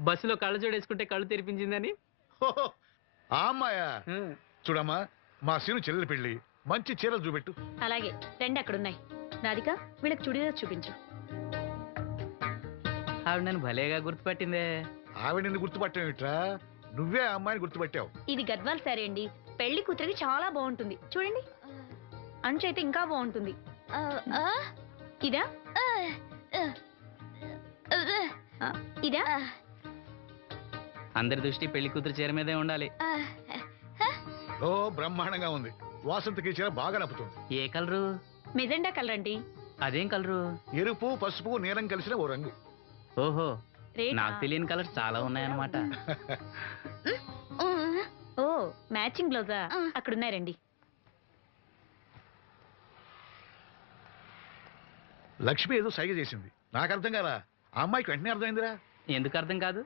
బస్సులో కళ్ళ జోడేసుకుంటే కళ్ళు తెరిపించిందని? ఓహో, ఆ అమ్మాయా? చూడమ్మా మా సీను చెల్లెలు పెళ్ళి మంచి చీరలు చూపెట్టు. అలాగే రెండు అక్కడున్నాయి. రాధిక వీళ్ళకి చుడీదార్ చూపించు. ఆవిడ నన్ను భలేగా గుర్తుపట్టిందే. ఆవిడ నిన్ను గుర్తుపట్టావిట్రా నువ్వే ఆ అమ్మాయిని గుర్తుపట్టావు. ఇది గద్వాల్ సరే అండి. పెళ్ళి కూతురికి చాలా బాగుంటుంది. చూడండి. అంచు అయితే ఇంకా బాగుంటుంది. ఇదా? ఆ, ఇదా? అందరి దృష్టి పెళ్ళి కూతురు చీర మీదే ఉండాలి. ఓ బ్రహ్మాండంగా ఉంది. వాసంతకి చీర బాగా నప్పుతుంది. ఏ కలరు? మెజెండా కలర్ అండి అదేం కలరు? ఎరుపు పసుపు నీలం కలిసిన ఓ రంగు. ఓహో రేటా? నాకు తెలియని కలర్స్ చాలా ఉన్నాయన్నమాట. ఓ మ్యాచింగ్ బ్లౌజా? అక్కడ ఉన్నారండి లక్ష్మి ఏదో సైగ చేసింది. నాకు అర్థం కదా ఆ అమ్మాయికి వెంటనే అర్థమైందిరా. ఎందుకు అర్థం కాదు?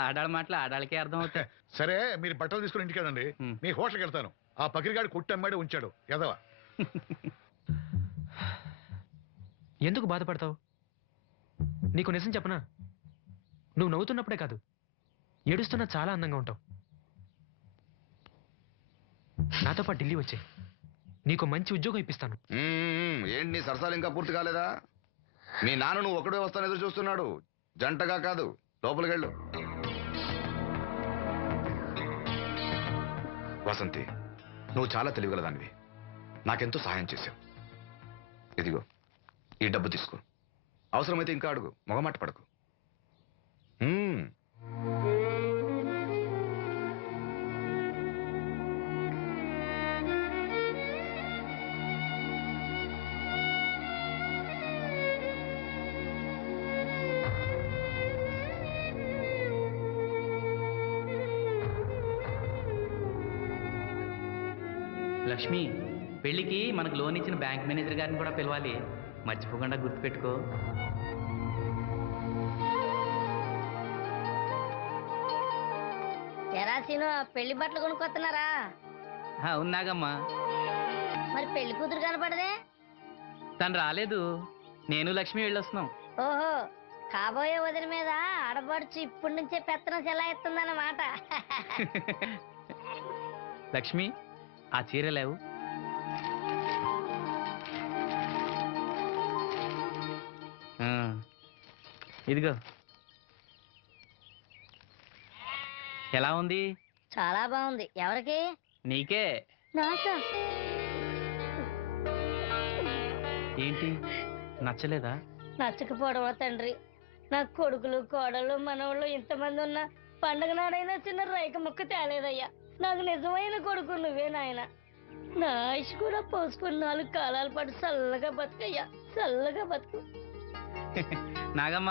ఆడాళ్ళ మాటలు ఆడాళ్ళకే అర్థం అవుతాయి సరే మీరు బట్టలు తీసుకుని ఇంటికి వెళ్ళండి. నీ హోటల్కి వెళ్తాను. ఆ పకిరిగాడు కొట్టి అమ్మాడే ఉంచాడు. ఎదవా ఎందుకు బాధపడతావు? నీకు నిజం చెప్పనా? నువ్వు నవ్వుతున్నప్పుడే కాదు. ఏడుస్తున్నా చాలా అందంగా ఉంటావు. నాతో పాటు ఢిల్లీ వచ్చే. నీకు మంచి ఉద్యోగం ఇప్పిస్తాను. మ్మ్, ఏంటి నీ సరసాలు ఇంకా పూర్తి కాలేదా? మీ నాన్న నువ్వు ఒకడే వస్తాను ఎదురు చూస్తున్నాడు. జంటగా కాదు. లోపలికి వెళ్ళు. వసంతి నువ్వు చాలా తెలివిగలదానివి. నాకెంతో సహాయం చేశావు. ఇదిగో ఈ డబ్బు తీసుకో. అవసరమైతే ఇంకా అడుగు. మొగమాట పడకు. లక్ష్మి పెళ్ళికి మనకు లోన్ ఇచ్చిన బ్యాంక్ మేనేజర్ గారిని కూడా పిలవాలి. మర్చిపోకుండా గుర్తుపెట్టుకో. ఎరాసీను పెళ్ళి బట్టలు కొనుక్కొస్తున్నారా? ఉన్నాగమ్మా. మరి పెళ్ళి కూతురు కనపడదే? తను రాలేదు. నేను లక్ష్మి వెళ్ళొస్తున్నాం. ఓహో కాబోయే వదిన మీద ఆడబడుచు ఇప్పటి నుంచే పెత్తనం చెలాయిస్తుందన్నమాట లక్ష్మి ఆ చీర లేవు. ఆ, ఇదిగో. ఎలా ఉంది? చాలా బాగుంది. ఎవరికి? నీకే. నాకా? ఏంటి? నచ్చలేదా? నచ్చకపోవడమా తండ్రి? నా కొడుకులు కోడలు మనవాళ్ళు ఇంతమంది ఉన్నా పండగ నాడైనా చిన్న రైక ముక్క తేలేదయ్యా. నాకు నిజమైన కొడుకు నువ్వే నాయన. నా ఆయుష్ కూడా పోసుకుని నాలుగు కాలాల పాటు చల్లగా బతుకయ్యా చల్లగా బతుకు. నాగమ్మ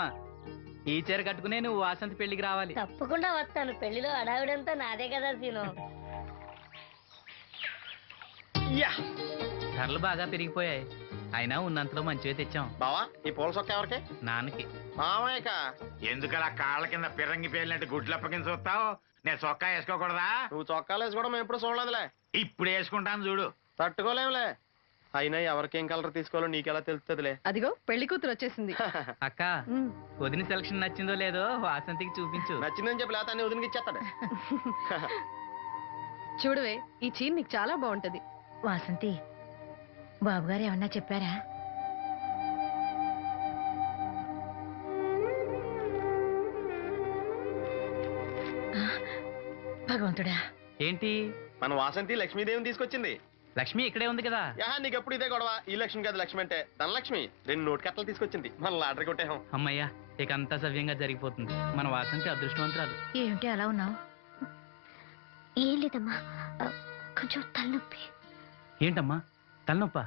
ఈ చీర కట్టుకునే నువ్వు వాసంతి పెళ్ళికి రావాలి. తప్పకుండా వస్తాను. పెళ్ళిలో అడావిడంతా నాదే కదా సీను. ధరలు బాగా పెరిగిపోయాయి. అయినా ఉన్నంతలో మంచివే తెచ్చాం. బావా ఈ పూల సొక్క ఎవరికి? నాన్నకి. మామయ్యక ఎందుకలా కాళ్ళ కింద పిరంగి పేలినట్టు గుడ్లు అప్పకించి చూస్తావు? నేను చొక్కా వేసుకోకూడదా? నువ్వు చొక్కాలు వేసుకోవడం మేము ఎప్పుడు చూడలేదులే. ఇప్పుడు వేసుకుంటాను చూడు. తట్టుకోలేములే. అయినా ఎవరికేం కలర్ తీసుకోవాలో నీకెలా తెలుస్తుందిలే అదిగో పెళ్ళి కూతురు వచ్చేసింది. అక్క వదిన సెలక్షన్ నచ్చిందో లేదో వాసంతికి చూపించు. నచ్చిందని చెప్పి అన్ని వదిలికి ఇచ్చేస్తాడు. చూడవే ఈ చీర నీకు చాలా బాగుంటది. వాసంతి బాబుగారు ఏమన్నా చెప్పారా? భగవంతుడా. ఏంటి? మన వాసంతి లక్ష్మీదేవిని తీసుకొచ్చింది. లక్ష్మి ఇక్కడే ఉంది కదా. యా నీకు ఎప్పుడు ఇదే గొడవ? ఈ లక్ష్మి కాదు లక్ష్మి అంటే ధనలక్ష్మి. రెండు నోటు కట్టలు తీసుకొచ్చింది. మన లాటరీ కొట్టేహం అమ్మయ్యా ఇక అంతా సవ్యంగా జరిగిపోతుంది. మన వాసంతి అదృష్టవంతురాలు. ఏమిటి అలా ఉన్నావు? ఏం లేదమ్మా. కొంచెం తలనొప్పి. ఏంటమ్మా? తలనొప్ప?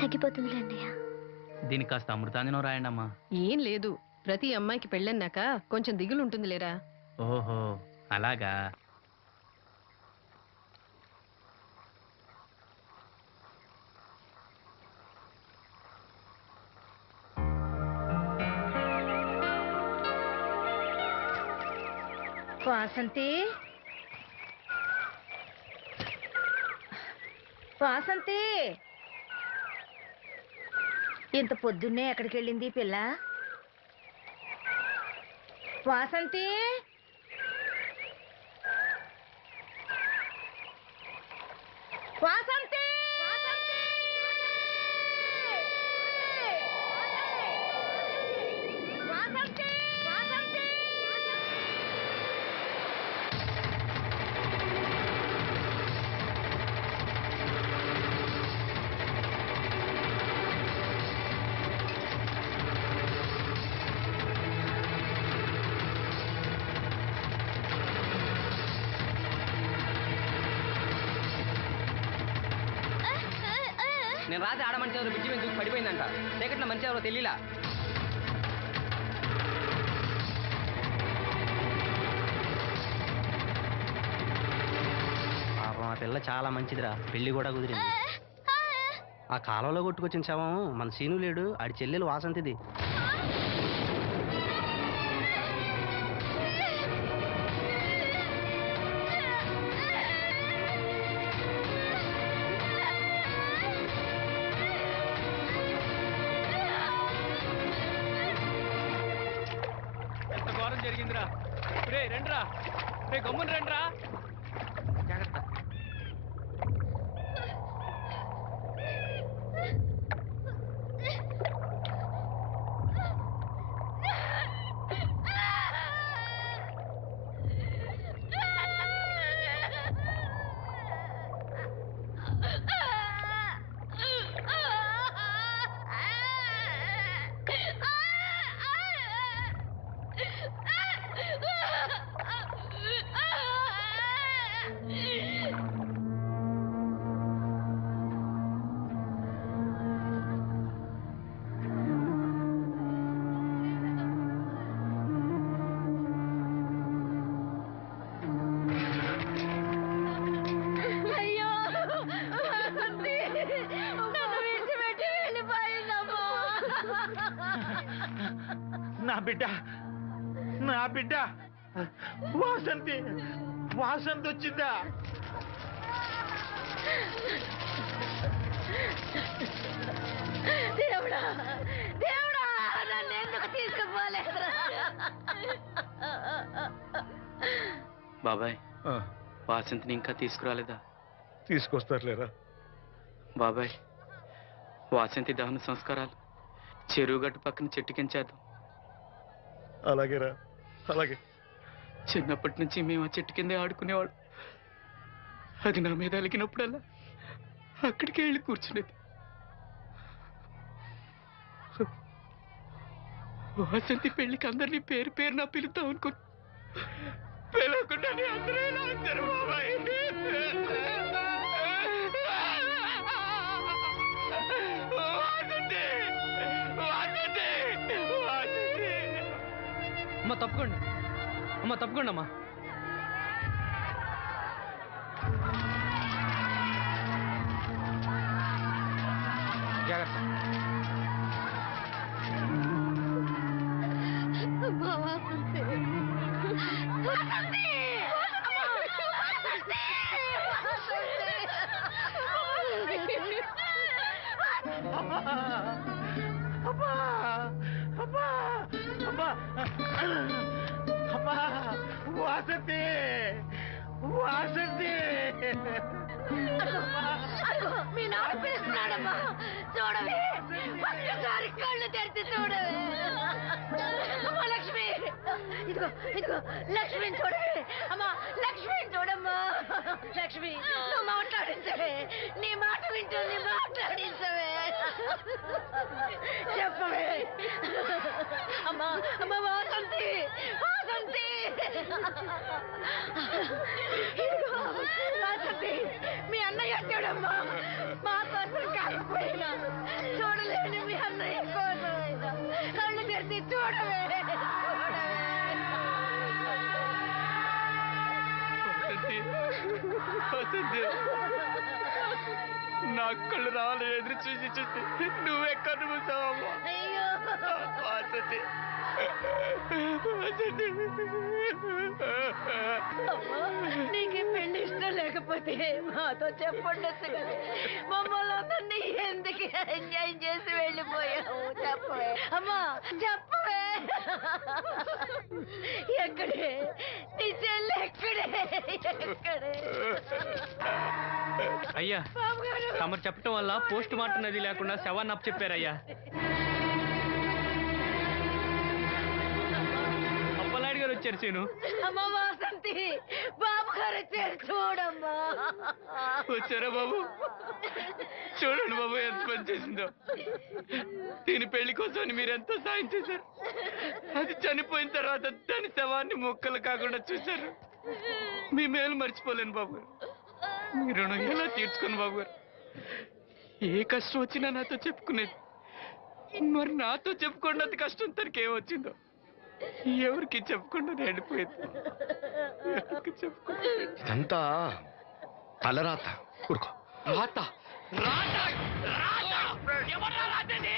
తగ్గిపోతుంది అన్నయ్య. దీనికి కాస్త అమృతాంజనం రాయండి అమ్మా ఏం లేదు. ప్రతి అమ్మాయికి పెళ్ళన్నాక కొంచెం దిగులు ఉంటుంది లేరా ఓహో అలాగా. వాసంతి వాసంతి! ఇంత పొద్దున్నే ఎక్కడికి వెళ్ళింది పిల్ల? వాసంతి! వాస నేను రాత్రి ఆడ మనిషి ఎవరు బిడ్జి మీద దూకి పడిపోయిందంట. చీకట్లో మనిషి ఎవరో తెలియలా పాపం ఆ పిల్ల చాలా మంచిదిరా. పెళ్ళి కూడా కుదిరింది. ఆ కాలంలో కొట్టుకొచ్చిన శవం మన సీను లేడు ఆడి చెల్లెలు వాసంతిది. జరిగిందిరా. రే రండిరా. రే గమ్మున రండిరా. బిడ్డ. నా బిడ్డ. వాసంతి. వాసంతి వచ్చిందా? దేవుడా దేవుడా నన్ను ఎందుకు తీసుకుపోలేదురా? బాబాయ్ వాసంతిని ఇంకా తీసుకురాలేదా? తీసుకొస్తారులేరా? బాబాయ్ వాసంతి దహన సంస్కారాలు చెరువు గట్టు పక్కన చెట్టు కించేద్దాం అలాగేరా అలాగే. చిన్నప్పటి నుంచి మేము ఆ చెట్టు కిందే ఆడుకునేవాడు అది నా మీద అలిగినప్పుడల్లా అక్కడికే వెళ్ళి కూర్చునేది. వాసంతి పెళ్ళికి అందరినీ పేరు పేరు నా పిలుద్దాం అనుకుని పిలవకుండానే అందరూ అమ్మ తప్పకుండా. అమ్మ తప్పకుండా అమ్మా ఇదిగో ఇదిగో లక్ష్మిని చూడవే. అమ్మా లక్ష్మిని చూడమ్మా. లక్ష్మి నువ్వు మాట్లాడించవే. నీ మాట వింటుంది మాట్లాడించవే. చెప్పవే. అమ్మా అమ్మా వాసంతి వాసంతి. వాసంతి మీ అన్నయ్య చూడమ్మా మా కోసం కాకపోయినా చూడలేని మీ అన్నయ్య కోసం కళ్ళు తెరిచి చూడవే. వసంతి నా కళ్ళు రావాలని ఎదురు చూసి చూసి నువ్వెక్కడ మూసావమ్మా అయ్యో. వసంతి నీకు పెళ్ళి ఇష్టం లేకపోతే మాతో చెప్పండొచ్చు కదా మమ్మల్ని అందరినీ ఎందుకు ఎంజాయ్ చేసి వెళ్ళిపోయావు? చెప్పవే. అమ్మా చెప్పవే. ఎక్కడే నీ చెల్లి ఎక్కడే ఎక్కడే అయ్యా తమరు చెప్పటం వల్ల పోస్ట్ మార్టం నది లేకుండా శవాన్ని అప్ చెప్పారయ్యా అప్పలనాయుడు గారు వచ్చారు అమ్మ వాసంతి బాబు గారు వచ్చారు చూడమ్మా. వచ్చారా బాబు? చూడండి బాబు ఎంత పని చేసిందో. దీని పెళ్ళి కోసం మీరు ఎంతో సాయం చేశారు? అది చనిపోయిన తర్వాత దాని శవాన్ని మొక్కలు కాకుండా చూశారు. మీ మేలు మర్చిపోలేను బాబు. గారు మీ రుణం ఎలా తీర్చుకోను బాబు? గారు ఏ కష్టం వచ్చినా నాతో చెప్పుకునేది. మరి నాతో చెప్పుకున్నంత కష్టం తనకి ఏమొచ్చిందో ఎవరికి చెప్పకుండా వెళ్ళిపోయింది. ఎవరికి చెప్పకుండా ఇదంతా తలరాత ఊరుకో. రాత? రాత? రాత? ఎవరా రాతది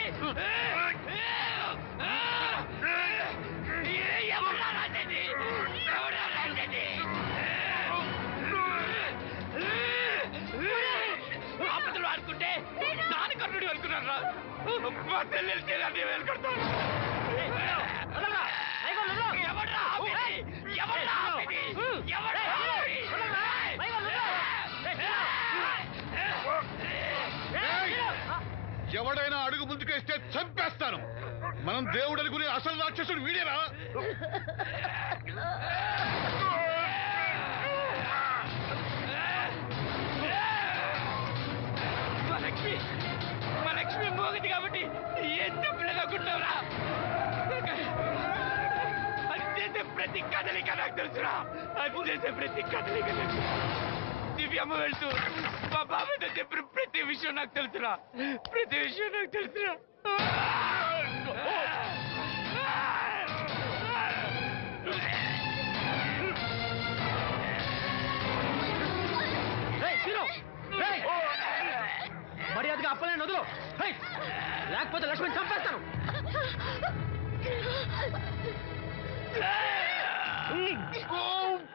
మా చెల్లెలు వెళ్ళుకుంటాను ఎవడైనా అడుగు ముందుకేస్తే చంపేస్తాను. మనం దేవుడని గురి అసలు రాక్షసుడు వీడేరా ప్రతి కదలిక నాకు తెలుసురా అది చేసే ప్రతి కదలిక నాకు. దివ్యమ్మ వెళ్తూ మా బాబాయ్తో చెప్పిన ప్రతి విషయం నాకు తెలుసురా ప్రతి విషయం నాకు తెలుసురా మర్యాదగా అప్పలే వదులు లేకపోతే లక్ష్మణ్ చంపేస్తాను pig. Oh!